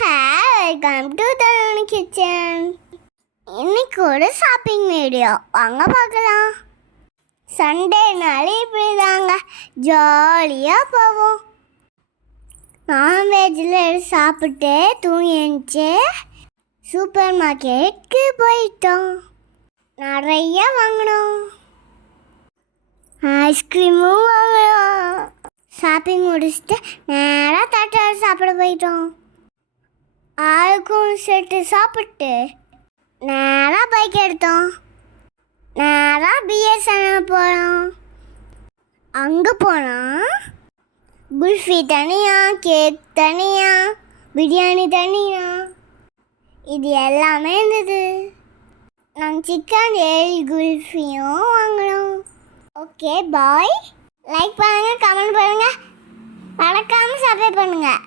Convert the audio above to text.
Welcome to Thanu kitchen. இன்னைக்கு ஒரு shopping video வாங்க பார்க்கலாம். சண்டேனாலே இப்படி தாங்க ஜாலியாக போவோம். நான்வெஜ்ஜில் சாப்பிட்டு தூங்கிச்சு சூப்பர் மார்க்கெட்டுக்கு போயிட்டோம். நிறைய வாங்கினோம், ஐஸ்கிரீமும் வாங்கினோம். ஷாப்பிங் முடிச்சுட்டு நேராக தட்டாடு சாப்பிட போயிட்டோம். ஆளுக்கும் செட்டு சாப்பிட்டு நேராக பைக் எடுத்தோம். நேராக பிஎஸ்என்எல் போகிறோம். அங்கே போனால் குல்ஃபி தனியாக, கேக் தனியாக, பிரியாணி தனியாக, இது எல்லாமே இருந்தது. நாங்கள் சிக்கன் குல்ஃபியும் வாங்கினோம். Okay bye. லைக் பண்ணுங்கள், கமெண்ட் பண்ணுங்கள், மறக்காமல் சப்ஸ்கிரைப் பண்ணுங்கள்.